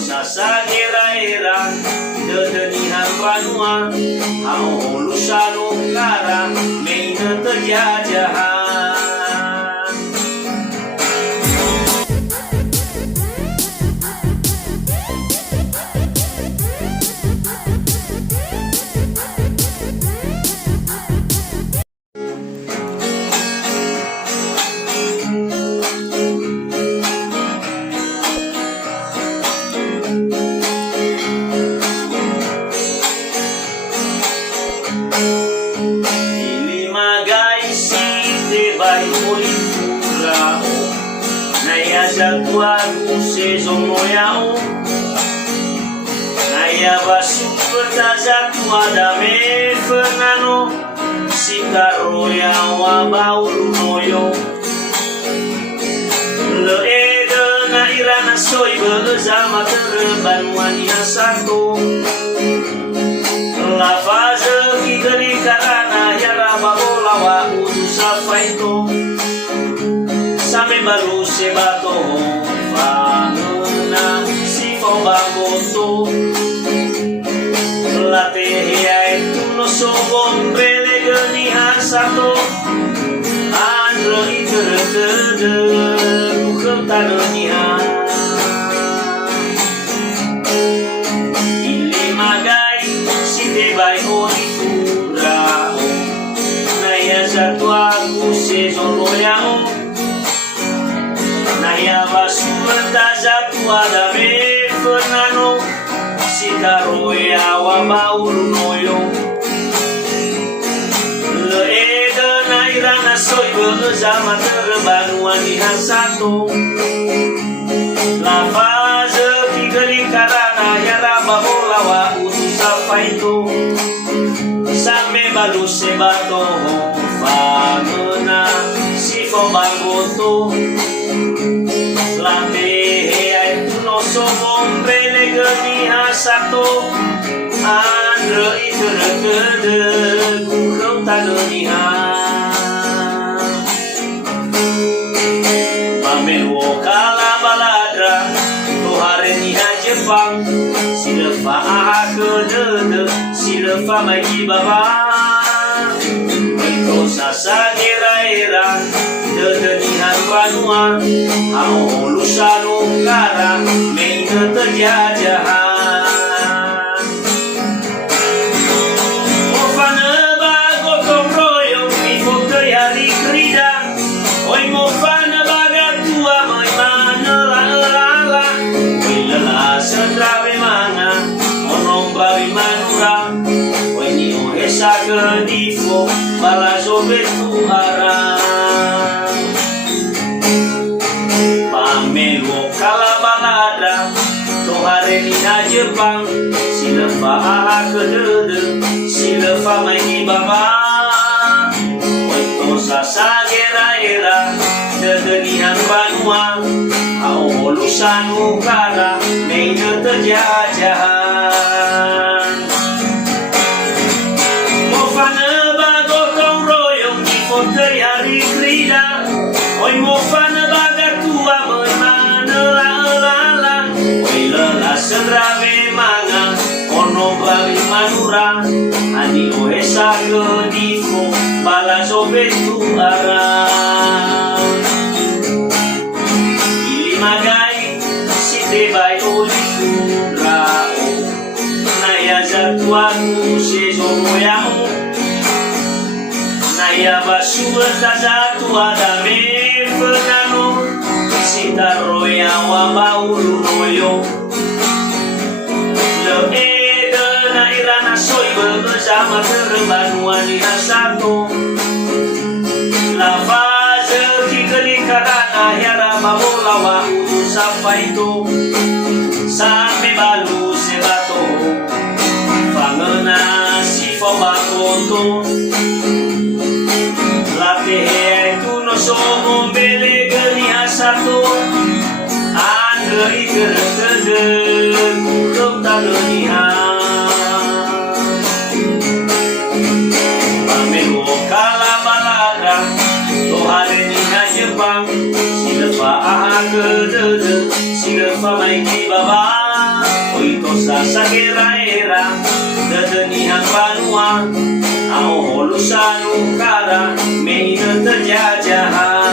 Sasagira-ira dedenihan banua hau lusanu kara meina terjajahan. Jatuaku sezono yao Naya basu bertazatu adame fenano Sikaro yawa bauru noyo Le ede na irana soy berzama terban wanita satu La fase kigeri karana yara babolawa udusa faito Same balu sebato Fanuna si fombagoto La tehia itu no sobom bele genihan sato Andro itertede Kukem tanonihan Ili magai si tebai ori furao Naya satu aku sezono yao Naya basu bertazatu adame fenano Sikaro yawa bauru noyo Le ede na irana soy berzama terban wanita satu La fase kigeri karana yara babolawa utusa faito Same balu sebato Famena si fombagoto Lateh itu no sobom bele geniha satu Andre itu rekede kukem tanoniha Pamelo kala baladra Tuhare niha Jepang Silefa aha kedede Silefa maiki baba Ito sasagira-ira Dedenihan banua hau lusanu kara meina terjajahan Mofane bagotong royong ifo kayari krida Oi mofane bagatua mai mana la Oi lela sendrawe mana onong bawi manura Oi ni ohesa kedifo balazo betu arah Pamelo kalabalada Tohare nina Jepang Silefa ala kedede Silefa maini baba Oito sasagera-era Dedenihan banua Hau lusanu kara meina terjajahan Mofane bagotong royong Ifote hari krida Oi mofane bagatua Moimane la Oi lela sendrawe manga Ono bali manura Ani ohesa kedifo Bala sobetu arah Ili magai Si tebai oli kurao Naya zatuaku sezono yao Naya basu bertazatu adame fenano Sikaro yawa bauru noyo Le ede na irana soy berzama terban wanita satu La fase kigeri karana yara babolawa utusa faito Same balu sebato Fangena si fombagoto Lateh itu no sobom bele geniha satu Andre itertede kukem tanonihan Pamelo kalabalada Tohare nina Jepang Silefa aha kedede Silefa maiki baba Oito sa gera-era Dedenihan banua Amo holusan ukara Meina terjajahan